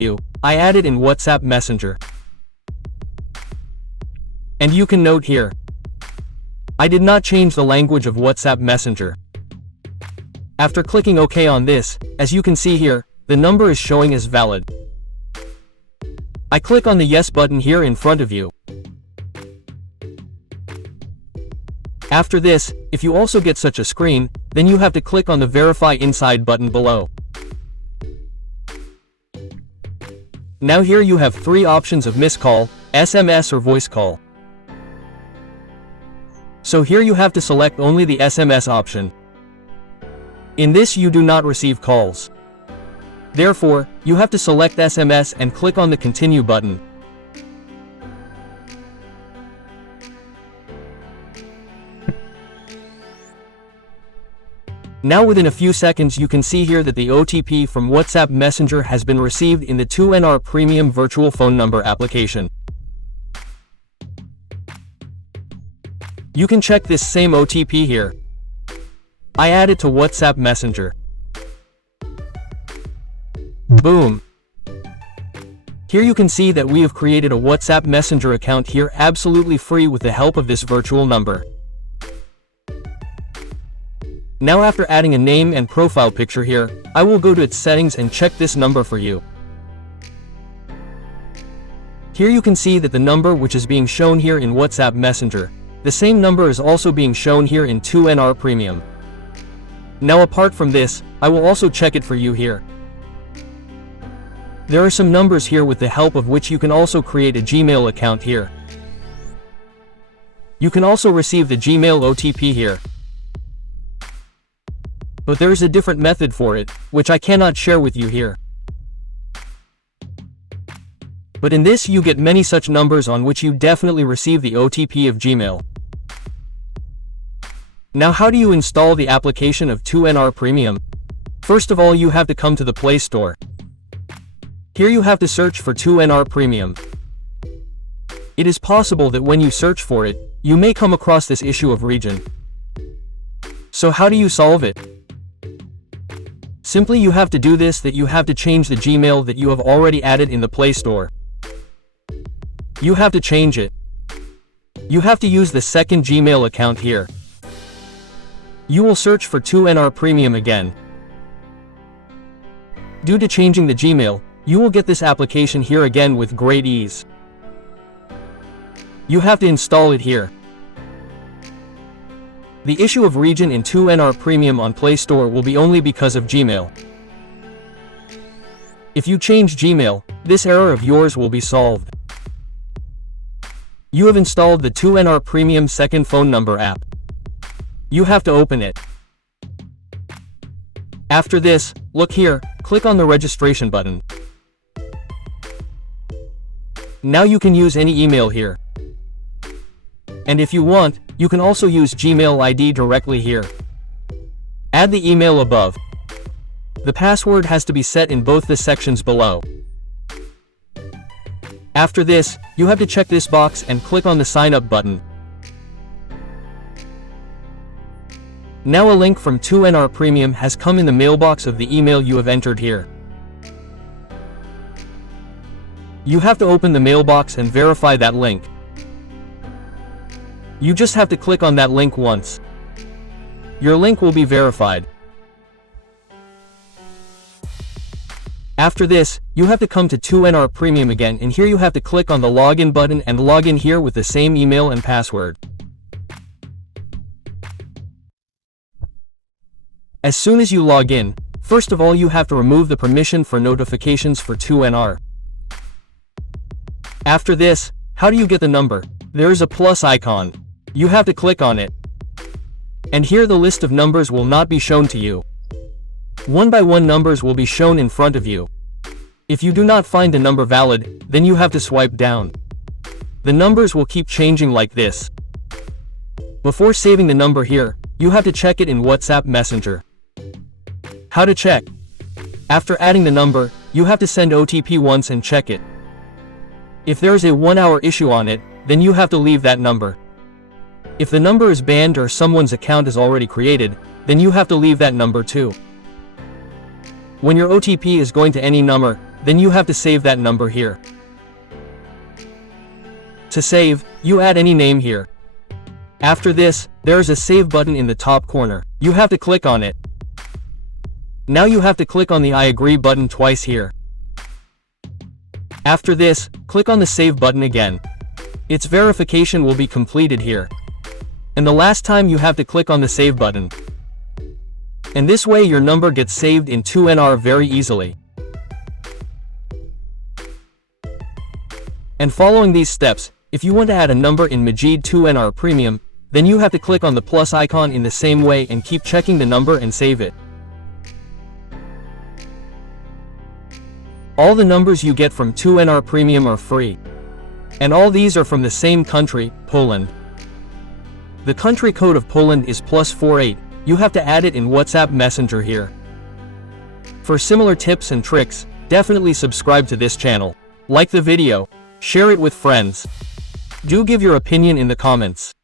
I added in WhatsApp Messenger. And you can note here, I did not change the language of WhatsApp Messenger. After clicking OK on this, as you can see here, the number is showing as valid. I click on the Yes button here in front of you. After this, if you also get such a screen, then you have to click on the Verify Inside button below. Now here you have 3 options of missed call, SMS or voice call. So here you have to select only the SMS option. In this you do not receive calls. Therefore, you have to select SMS and click on the Continue button. Now within a few seconds you can see here that the OTP from WhatsApp Messenger has been received in the 2NR Premium Virtual Phone Number application. You can check this same OTP here. I add it to WhatsApp Messenger. Boom! Here you can see that we have created a WhatsApp Messenger account here absolutely free with the help of this virtual number. Now after adding a name and profile picture here, I will go to its settings and check this number for you. Here you can see that the number which is being shown here in WhatsApp Messenger, the same number is also being shown here in 2NR Premium. Now apart from this, I will also check it for you here. There are some numbers here with the help of which you can also create a Gmail account here. You can also receive the Gmail OTP here. But there is a different method for it, which I cannot share with you here. But in this you get many such numbers on which you definitely receive the OTP of Gmail. Now how do you install the application of 2NR Premium? First of all you have to come to the Play Store. Here you have to search for 2NR Premium. It is possible that when you search for it, you may come across this issue of region. So how do you solve it? Simply you have to do this, that you have to change the Gmail that you have already added in the Play Store. You have to change it. You have to use the second Gmail account here. You will search for 2NR Premium again. Due to changing the Gmail, you will get this application here again with great ease. You have to install it here. The issue of region in 2NR Premium on Play Store will be only because of Gmail. If you change Gmail, this error of yours will be solved. You have installed the 2NR Premium Second Phone Number app. You have to open it. After this, look here, click on the registration button. Now you can use any email here. And if you want, you can also use Gmail ID directly here. Add the email above. The password has to be set in both the sections below. After this, you have to check this box and click on the Sign Up button. Now a link from 2NR Premium has come in the mailbox of the email you have entered here. You have to open the mailbox and verify that link. You just have to click on that link once. Your link will be verified. After this, you have to come to 2NR Premium again, and here you have to click on the login button and log in here with the same email and password. As soon as you log in, first of all you have to remove the permission for notifications for 2NR. After this, how do you get the number? There is a plus icon. You have to click on it. And here the list of numbers will not be shown to you. One by one numbers will be shown in front of you. If you do not find a number valid, then you have to swipe down. The numbers will keep changing like this. Before saving the number here, you have to check it in WhatsApp Messenger. How to check? After adding the number, you have to send OTP once and check it. If there is a 1-hour issue on it, then you have to leave that number. If the number is banned or someone's account is already created, then you have to leave that number too. When your OTP is going to any number, then you have to save that number here. To save, you add any name here. After this, there is a save button in the top corner. You have to click on it. Now you have to click on the I agree button twice here. After this, click on the save button again. Its verification will be completed here. And the last time you have to click on the save button. And this way your number gets saved in 2NR very easily. And following these steps, if you want to add a number in Majid 2NR Premium, then you have to click on the plus icon in the same way and keep checking the number and save it. All the numbers you get from 2NR Premium are free. And all these are from the same country, Poland. The country code of Poland is +48, you have to add it in WhatsApp Messenger here. For similar tips and tricks, definitely subscribe to this channel. Like the video, share it with friends. Do give your opinion in the comments.